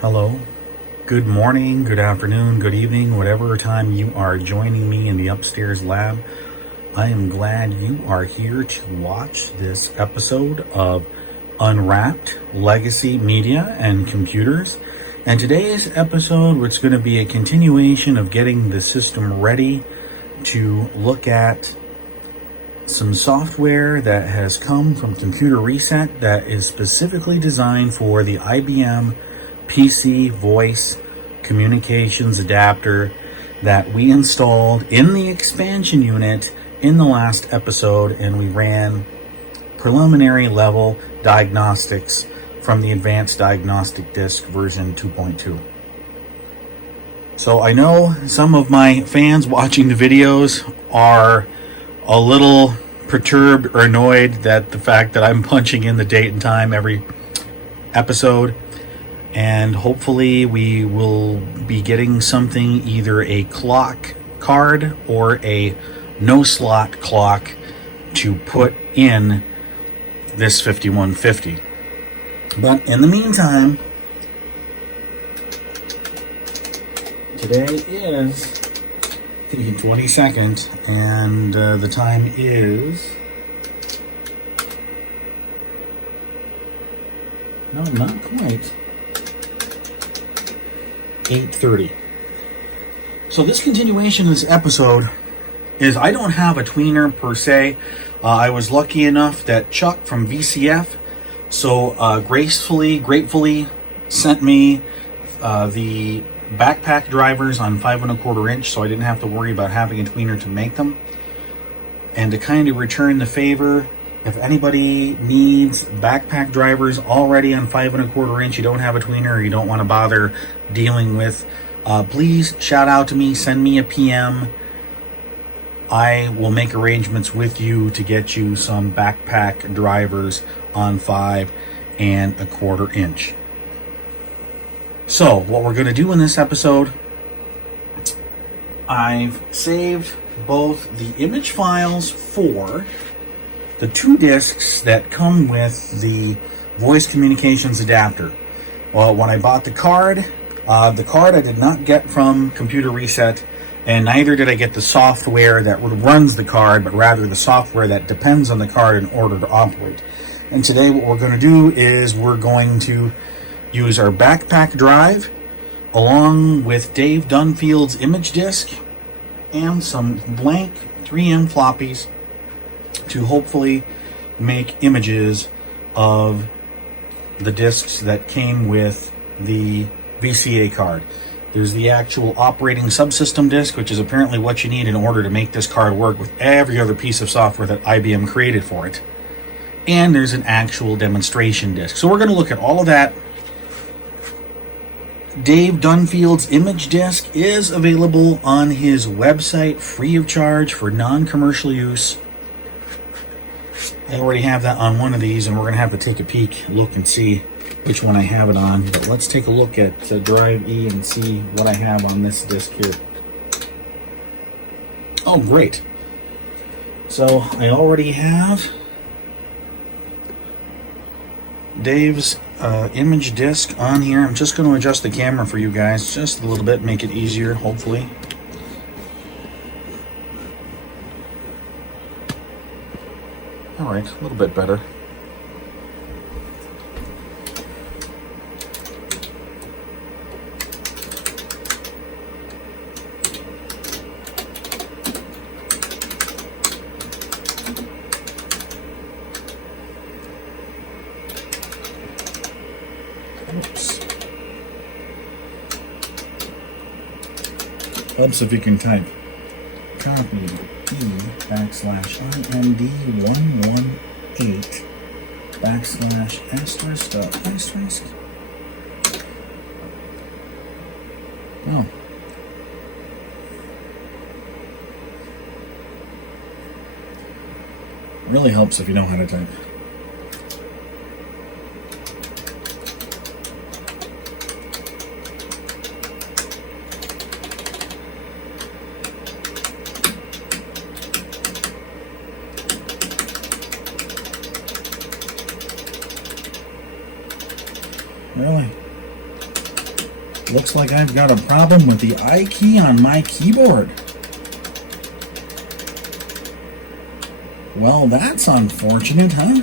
Hello, good morning, good afternoon, good evening, whatever time you are joining me in the upstairs lab. I am glad you are here to watch this episode of Unwrapped Legacy Media and Computers. And today's episode, it's going to be a continuation of getting the system ready to look at some software that has come from Computer Reset that is specifically designed for the IBM PC voice communications adapter that we installed in the expansion unit in the last episode, and we ran preliminary level diagnostics from the Advanced Diagnostic Disk version 2.2. So I know some of my fans watching the videos are a little perturbed or annoyed that the fact that I'm punching in the date and time every episode. And hopefully we will be getting something, either a clock card or a no slot clock to put in this 5150. But in the meantime, today is the 22nd and the time is, no, not quite, 8:30. So this continuation of this episode is, I don't have a tweener per se. I was lucky enough that Chuck from VCF gratefully sent me the backpack drivers on 5 1/4 inch, so I didn't have to worry about having a tweener to make them. And to kind of return the favor, if anybody needs backpack drivers already on 5 1/4 inch, you don't have a tweener, or you don't want to bother dealing with, please shout out to me, send me a PM. I will make arrangements with you to get you some backpack drivers on 5 1/4 inch. So what we're going to do in this episode, I've saved both the image files for the 2 disks that come with the voice communications adapter. Well, when I bought the card I did not get from Computer Reset, and neither did I get the software that runs the card, but rather the software that depends on the card in order to operate. And today what we're going to do is we're going to use our backpack drive along with Dave Dunfield's image disk and some blank 3M floppies to hopefully make images of the disks that came with the VCA card. There's the actual operating subsystem disk, which is apparently what you need in order to make this card work with every other piece of software that IBM created for it. And there's an actual demonstration disk. So we're going to look at all of that. Dave Dunfield's image disk is available on his website free of charge for non-commercial use. I already have that on one of these, and we're going to have to take a peek, look and see which one I have it on. But let's take a look at Drive E and see what I have on this disk here. Oh, great. So I already have Dave's image disk on here. I'm just going to adjust the camera for you guys just a little bit, make it easier, hopefully. All right, a little bit better. Oops. Helps if you can type copy E/IND118 \*****. Oh. Really helps if you know how to type. Really? Looks like I've got a problem with the I key on my keyboard. Well, that's unfortunate, huh?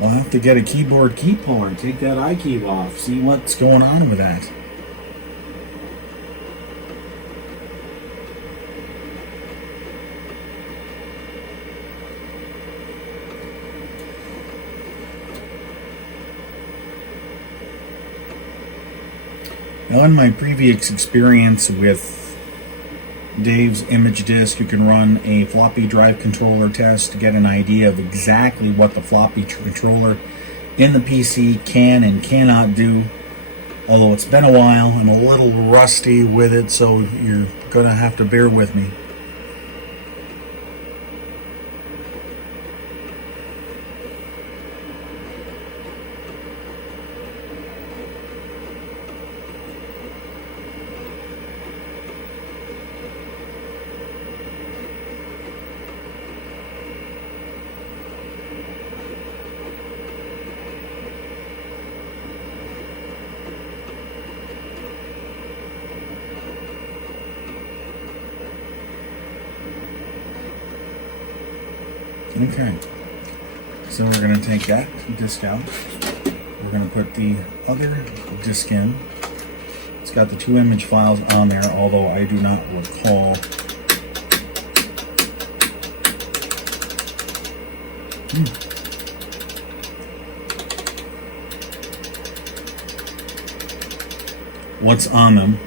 We'll have to get a keyboard key puller and take that I key off, see what's going on with that. Now, in my previous experience with Dave's image disk, you can run a floppy drive controller test to get an idea of exactly what the floppy controller in the PC can and cannot do. Although it's been a while, I'm a little rusty with it, so you're going to have to bear with me. Okay, so we're going to take that disk out. We're going to put the other disk in. It's got the 2 image files on there, although I do not recall. What's on them.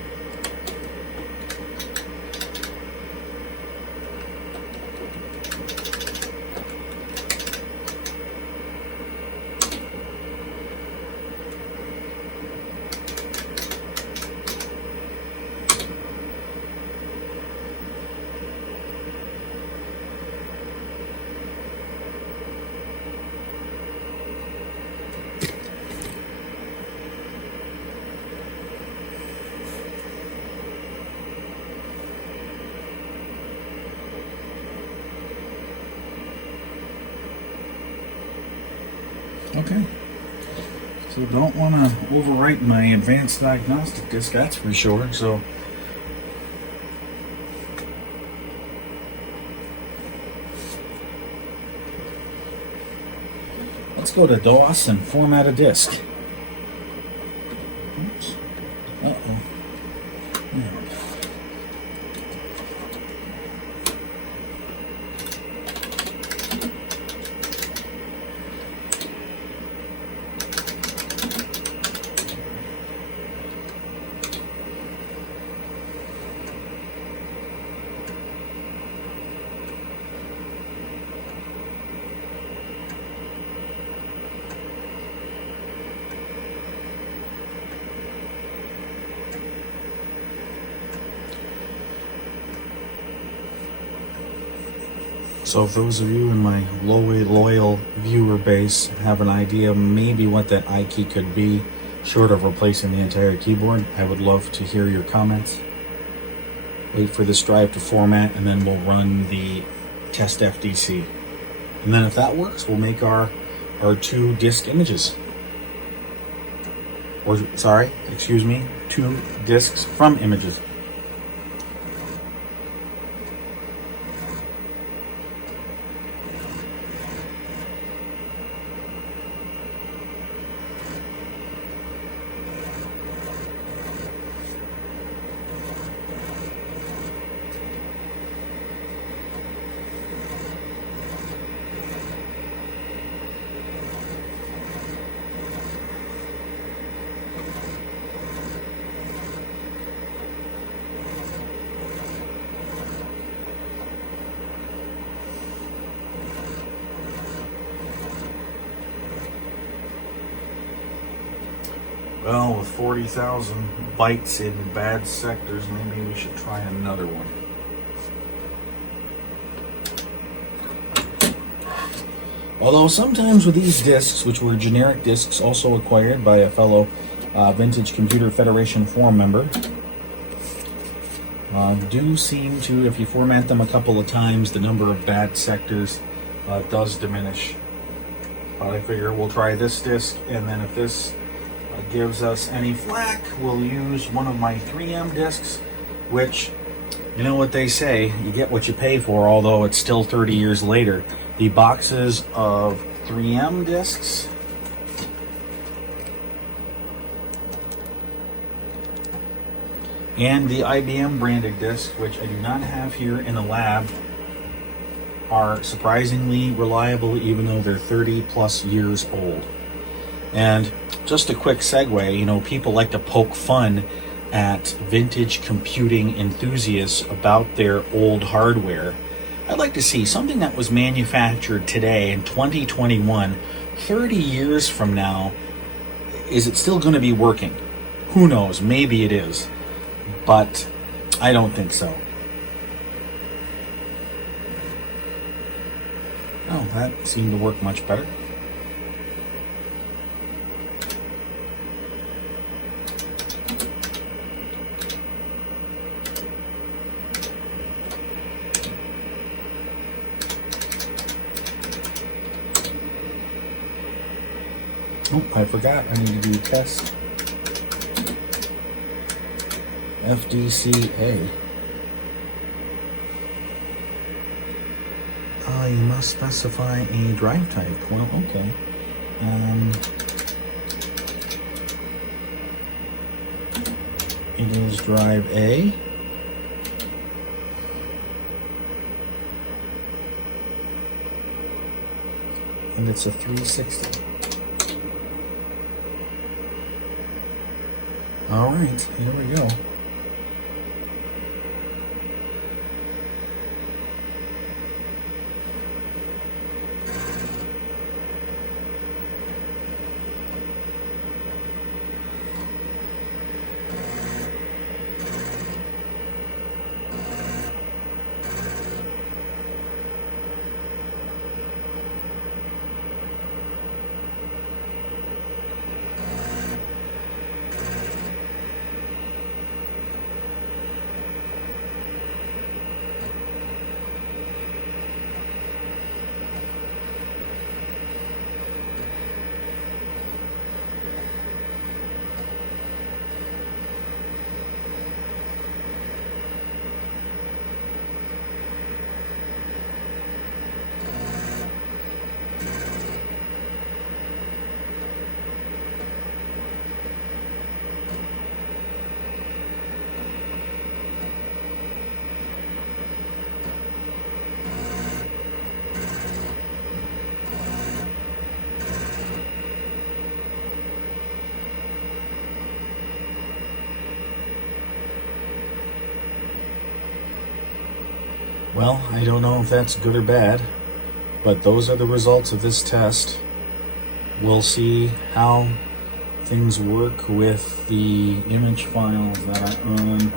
Okay, so don't want to overwrite my advanced diagnostic disk, that's for sure. So let's go to DOS and format a disk. Oops. Uh-oh. Yeah. So if those of you in my loyal viewer base have an idea maybe what that I key could be, short of replacing the entire keyboard, I would love to hear your comments. Wait for this drive to format, and then we'll run the test FDC. And then if that works, we'll make our 2 disk images. Or, sorry, excuse me, 2 disks from images. Well, with 40,000 bytes in bad sectors, maybe we should try another one. Although sometimes with these disks, which were generic disks also acquired by a fellow Vintage Computer Federation forum member, do seem to, if you format them a couple of times, the number of bad sectors does diminish. But I figure we'll try this disk, and then if this gives us any flack, we'll use one of my 3M disks, which, you know what they say, you get what you pay for, although it's still 30 years later. The boxes of 3M disks and the IBM branded disks, which I do not have here in the lab, are surprisingly reliable even though they're 30 plus years old. And just a quick segue, you know, people like to poke fun at vintage computing enthusiasts about their old hardware. I'd like to see something that was manufactured today in 2021, 30 years from now, is it still going to be working? Who knows? Maybe it is. But I don't think so. Oh, that seemed to work much better. Oh, I forgot. I need to do test FDCA. You must specify a drive type. Well, okay. It is drive A. And it's a 360. All right, here we go. Well, I don't know if that's good or bad, but those are the results of this test. We'll see how things work with the image files that are on.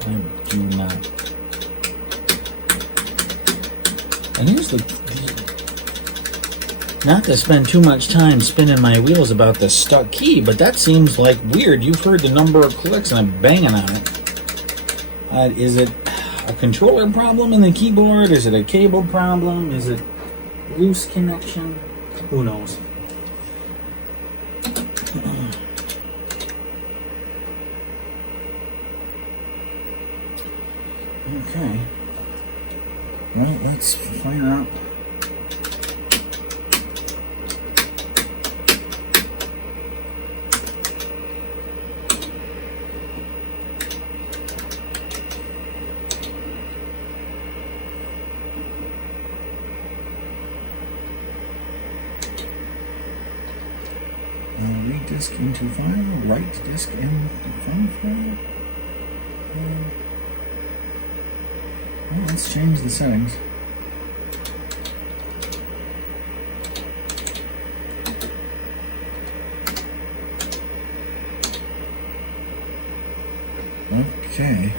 I do not. And here's not to spend too much time spinning my wheels about the stuck key, but that seems like weird. You've heard the number of clicks and I'm banging on it. Is it a controller problem in the keyboard? Is it a cable problem? Is it loose connection? Who knows? Okay. Well, let's fire up. Read disk into file, write disk in from file. Well, let's change the settings. Okay.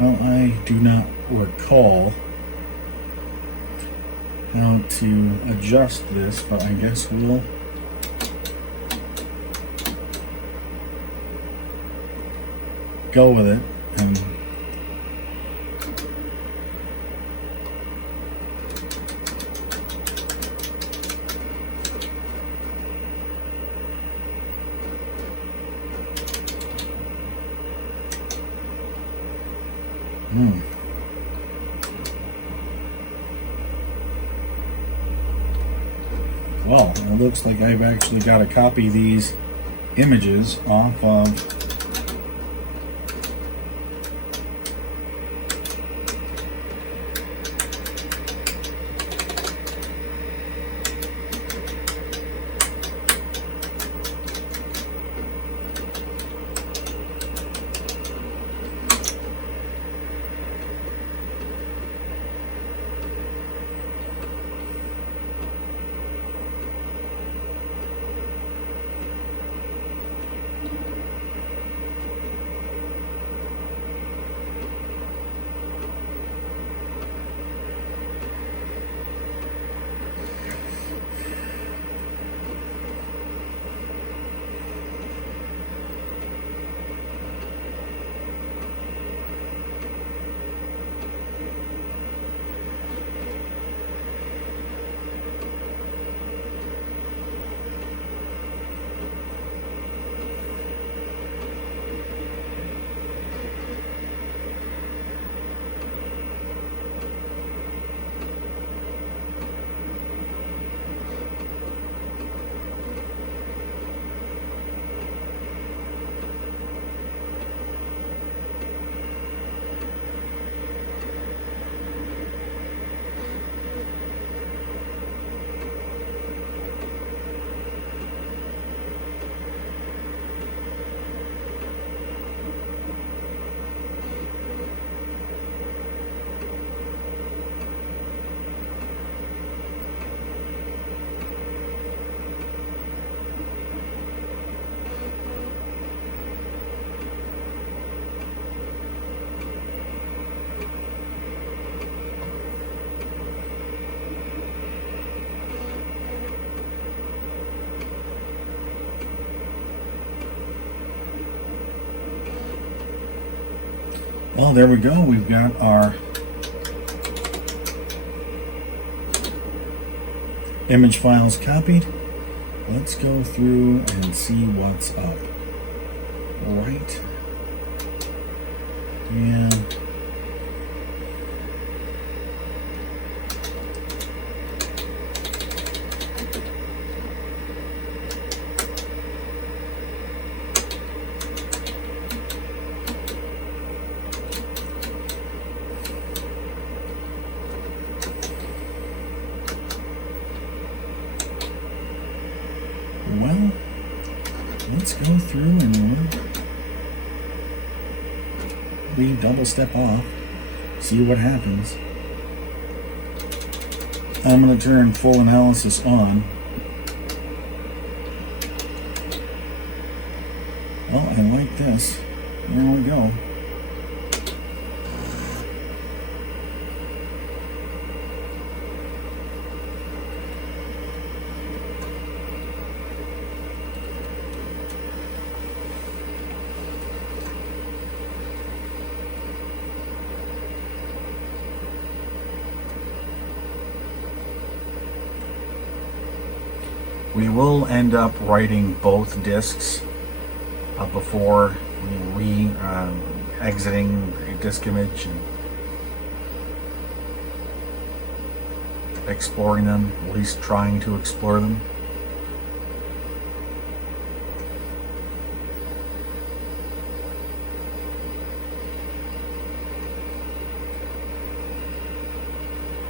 Well, I do not recall how to adjust this, but I guess we'll go with it. And well, it looks like I've actually got to copy these images off of well, there we go. We've got our image files copied. Let's go through and see what's up. Right. And well, let's go through and we double step off, see what happens. I'm going to turn full analysis on. Well, I like this. There we go. We will end up writing both disks before exiting the disk image. And exploring them, at least trying to explore them.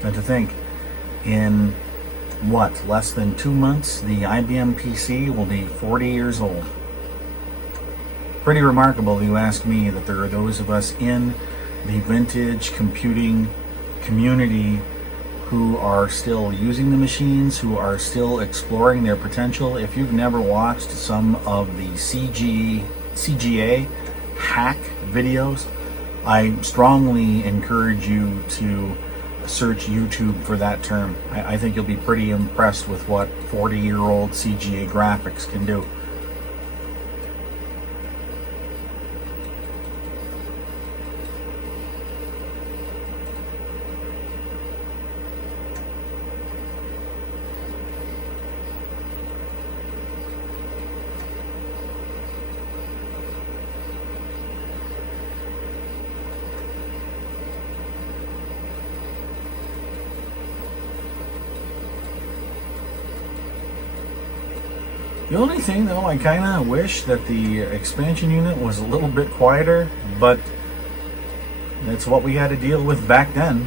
And to think, in less than 2 months, the IBM PC will be 40 years old. Pretty remarkable, you ask me, that there are those of us in the vintage computing community who are still using the machines, who are still exploring their potential. If you've never watched some of the CGA hack videos, I strongly encourage you to search YouTube for that term. I think you'll be pretty impressed with what 40-year-old CGA graphics can do. The only thing, though, I kind of wish that the expansion unit was a little bit quieter, but that's what we had to deal with back then.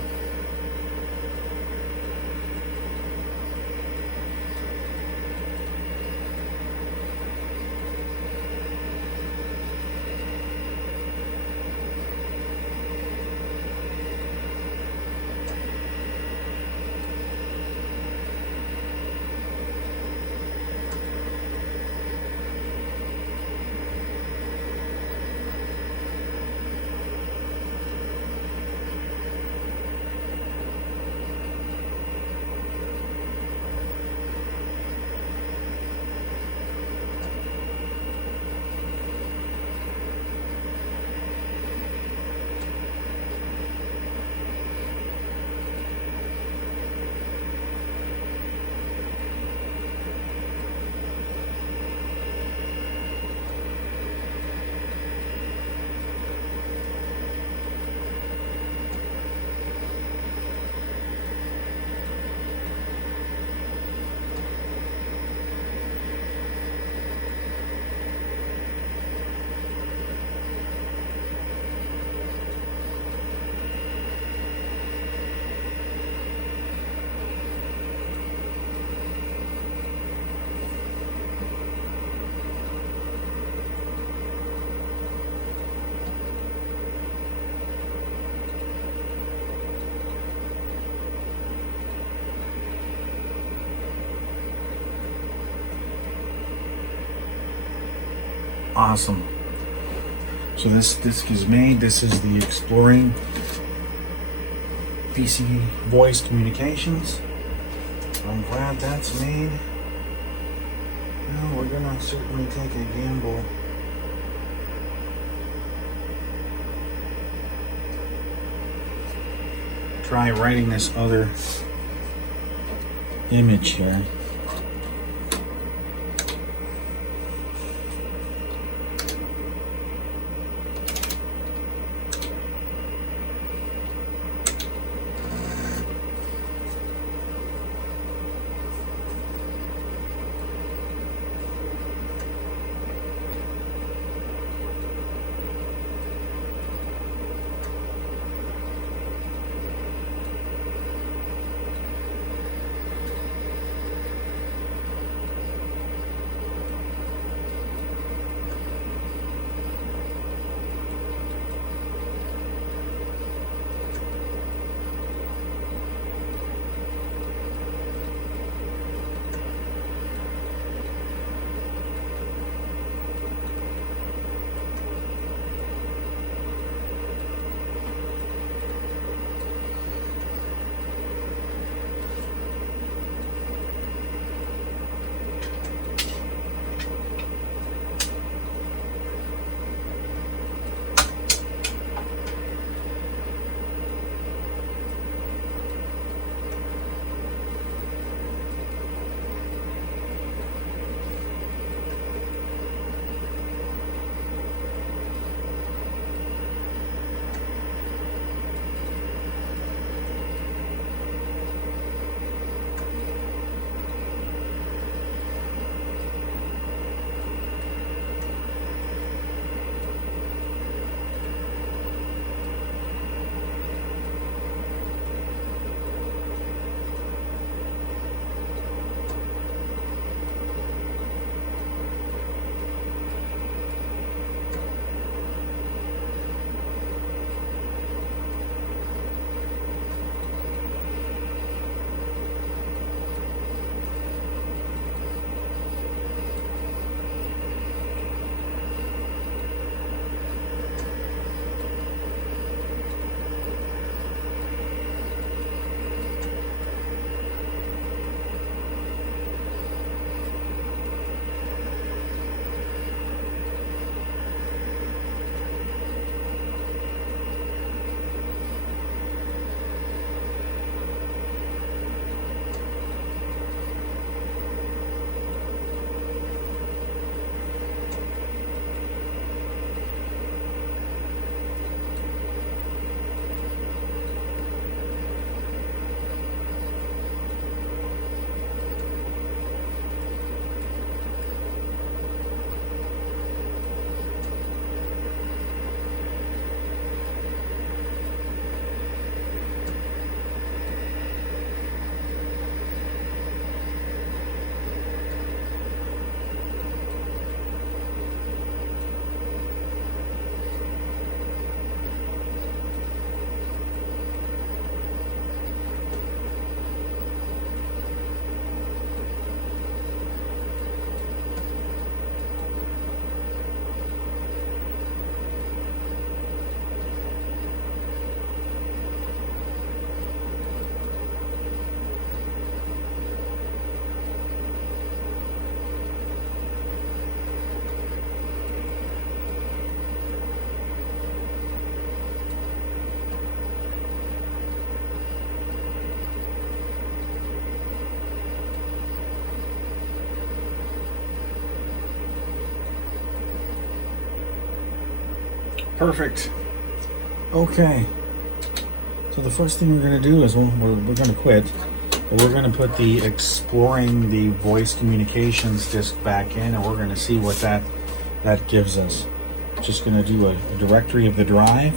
Awesome. So this disk is made. This is the Exploring PC voice communications. I'm glad that's made. Now we're gonna certainly take a gamble. Try writing this other image here. Perfect. Okay. So the first thing we're going to do is we're going to quit. But we're going to put the exploring the voice communications disk back in, and we're going to see what that gives us. Just going to do a directory of the drive.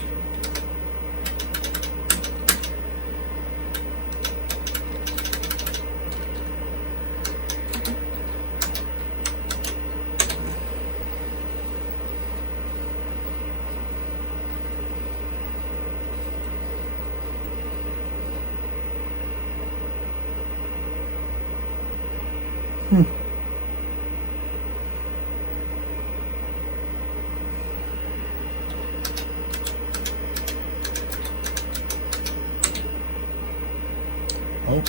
Oh.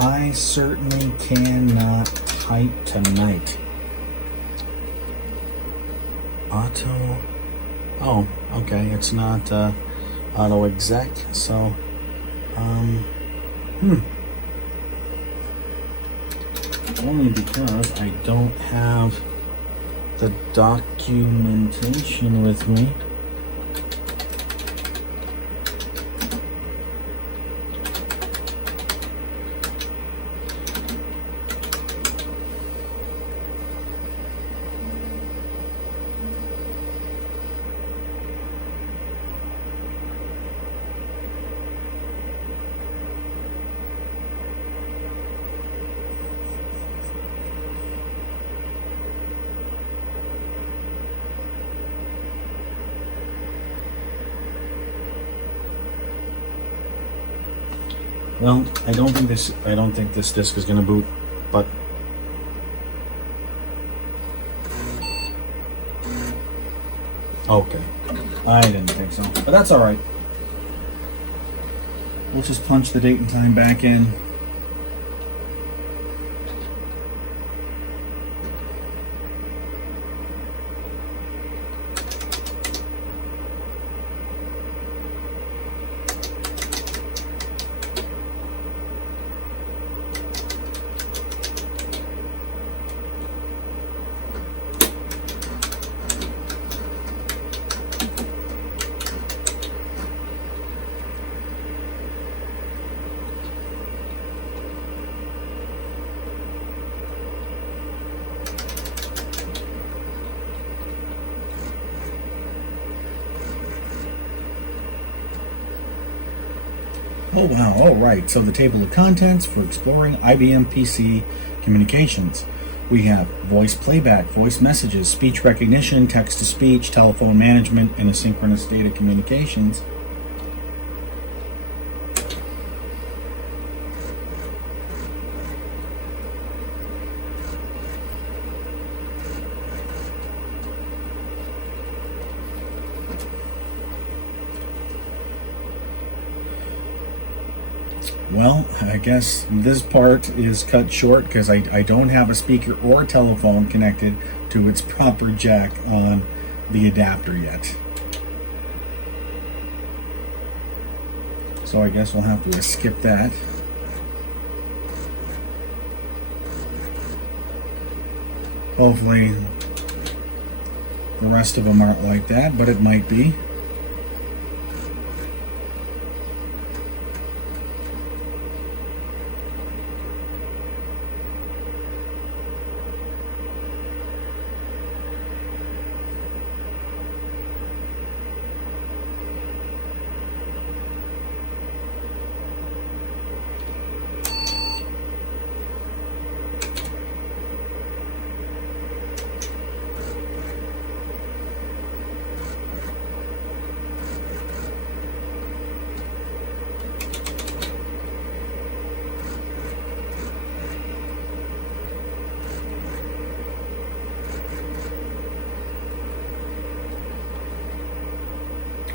I certainly cannot type tonight. Auto. Oh, okay. It's not auto exec. So, only because I don't have the documentation with me. Well, I don't think this disk is going to boot, but okay. I didn't think so, but that's all right. We'll just punch the date and time back in. Oh wow, all right. So the table of contents for exploring IBM PC communications. We have voice playback, voice messages, speech recognition, text-to-speech, telephone management, and asynchronous data communications. Well, I guess this part is cut short because I don't have a speaker or telephone connected to its proper jack on the adapter yet. So I guess we'll have to skip that. Hopefully the rest of them aren't like that, but it might be.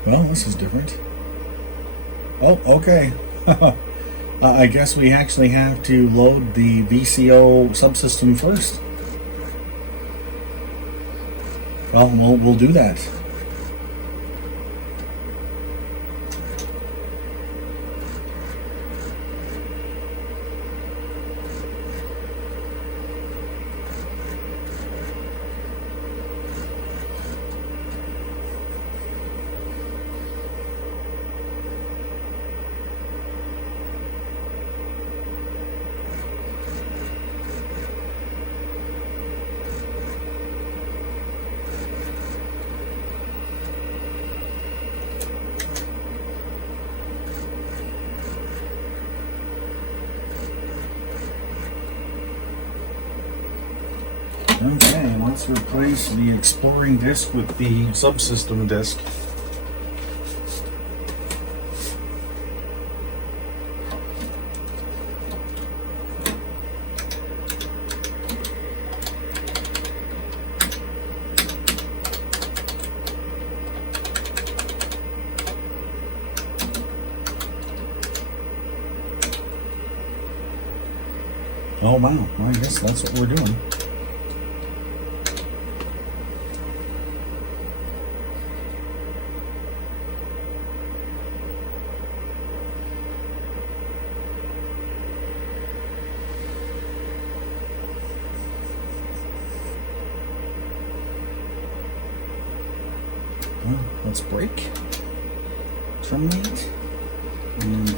Well, this is different. Oh, okay. I guess we actually have to load the VCO subsystem first. Well, we'll do that. Okay, let's replace the exploring disk with the subsystem disk. Oh wow, well, I guess that's what we're doing. Well, let's break, terminate, and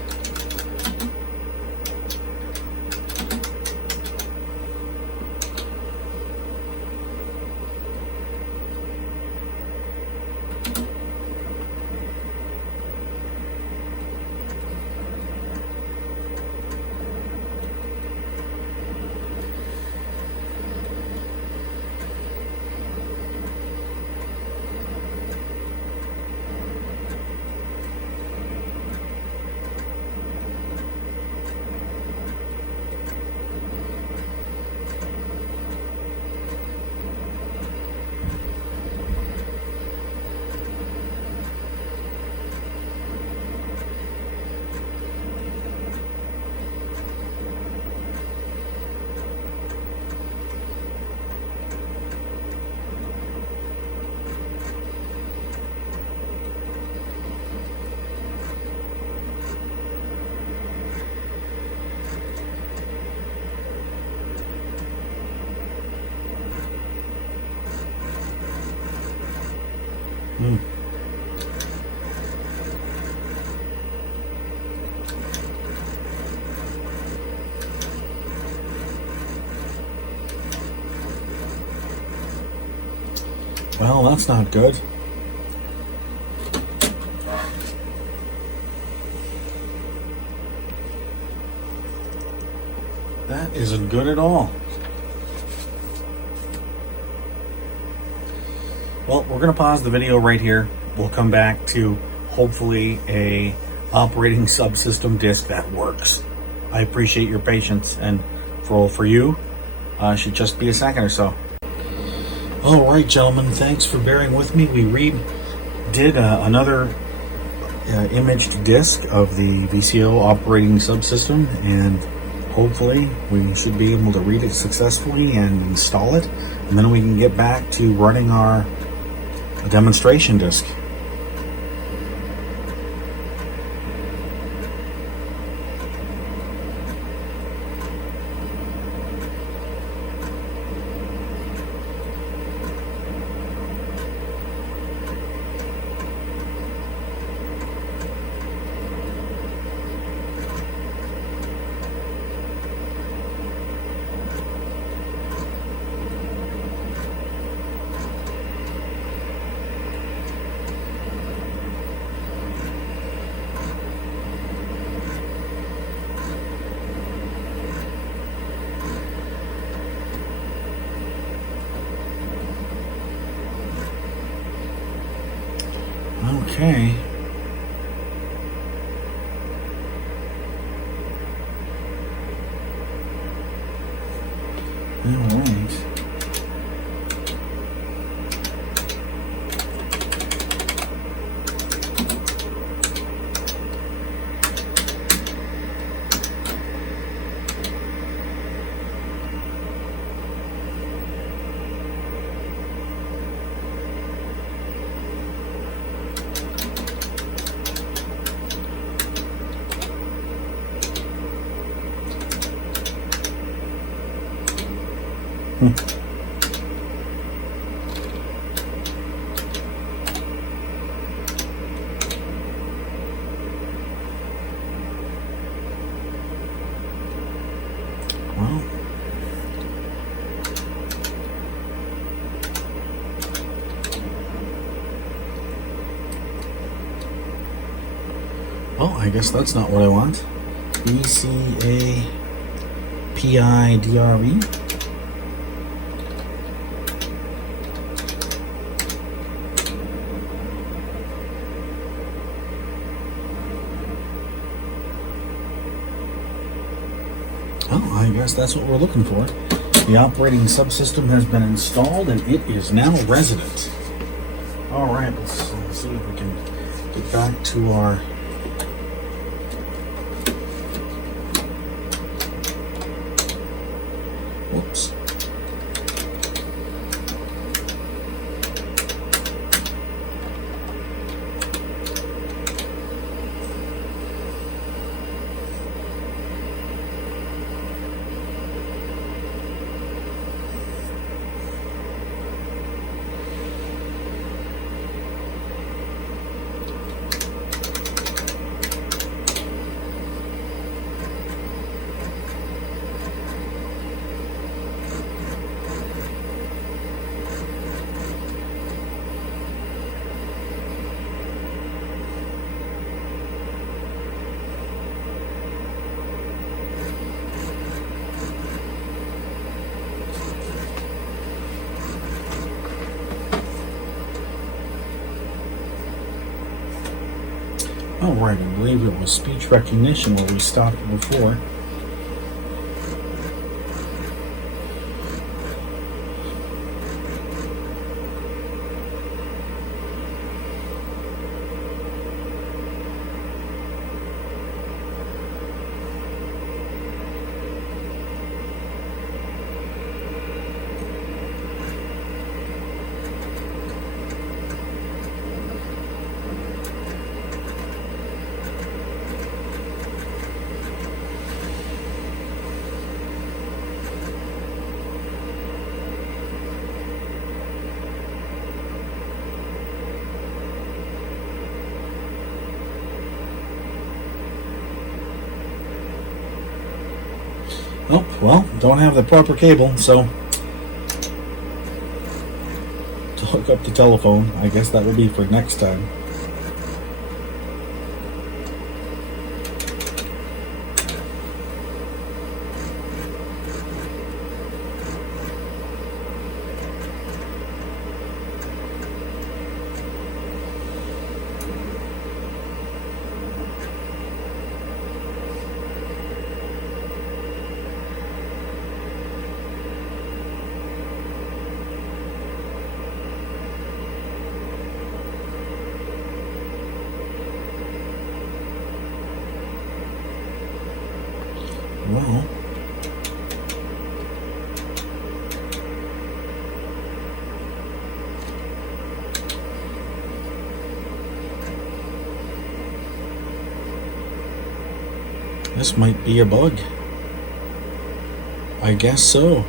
well, that's not good. That isn't good at all. Well, we're going to pause the video right here. We'll come back to hopefully a operating subsystem disk that works. I appreciate your patience, and for you, should just be a second or so. All right, gentlemen, thanks for bearing with me. We did another imaged disk of the VCA Operating Subsystem, and hopefully we should be able to read it successfully and install it, and then we can get back to running our demonstration disk. Okay. All right. Oh, I guess that's not what I want. VCA PIDRE. Oh, I guess that's what we're looking for. The operating subsystem has been installed and it is now resident. Alright, let's see if we can get back to our whoops. Oh, right, I believe it was speech recognition where we stopped before. Oh, well, don't have the proper cable, so to hook up the telephone, I guess that will be for next time. Well, this might be a bug. I guess so.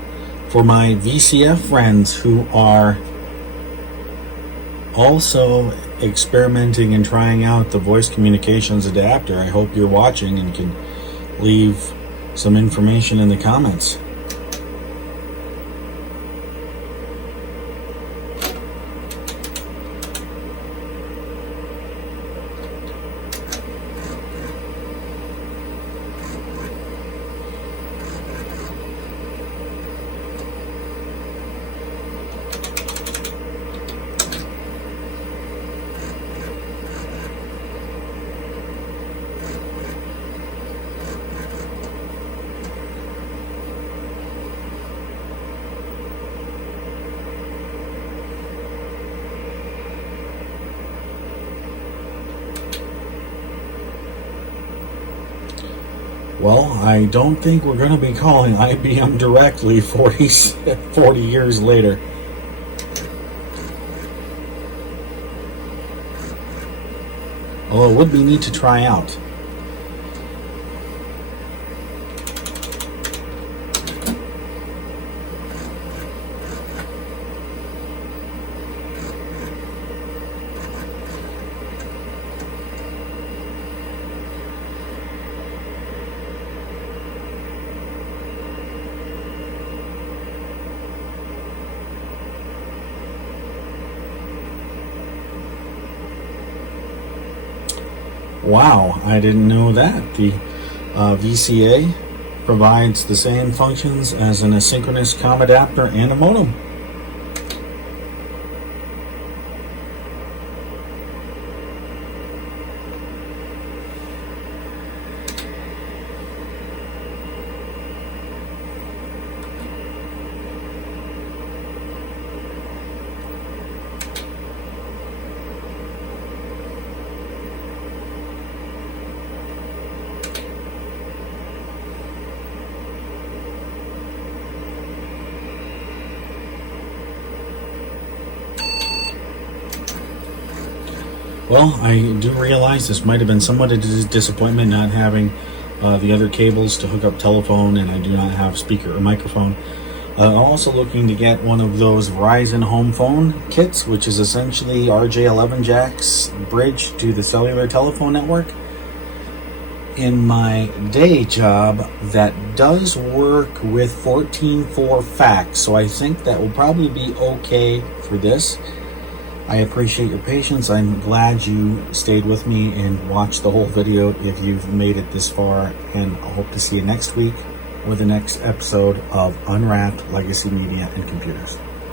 For my VCF friends who are also experimenting and trying out the voice communications adapter, I hope you're watching and can leave some information in the comments. Well, I don't think we're going to be calling IBM directly 40 years later. Although it would be neat to try out. Wow, I didn't know that. The VCA provides the same functions as an asynchronous COM adapter and a modem. Well, I do realize this might have been somewhat a disappointment not having the other cables to hook up telephone, and I do not have speaker or microphone. I'm also looking to get one of those Verizon home phone kits, which is essentially RJ11 jacks bridge to the cellular telephone network. In my day job, that does work with 14.4 fax, so I think that will probably be okay for this. I appreciate your patience. I'm glad you stayed with me and watched the whole video if you've made it this far, and I hope to see you next week with the next episode of Unwrapped Legacy Media and Computers.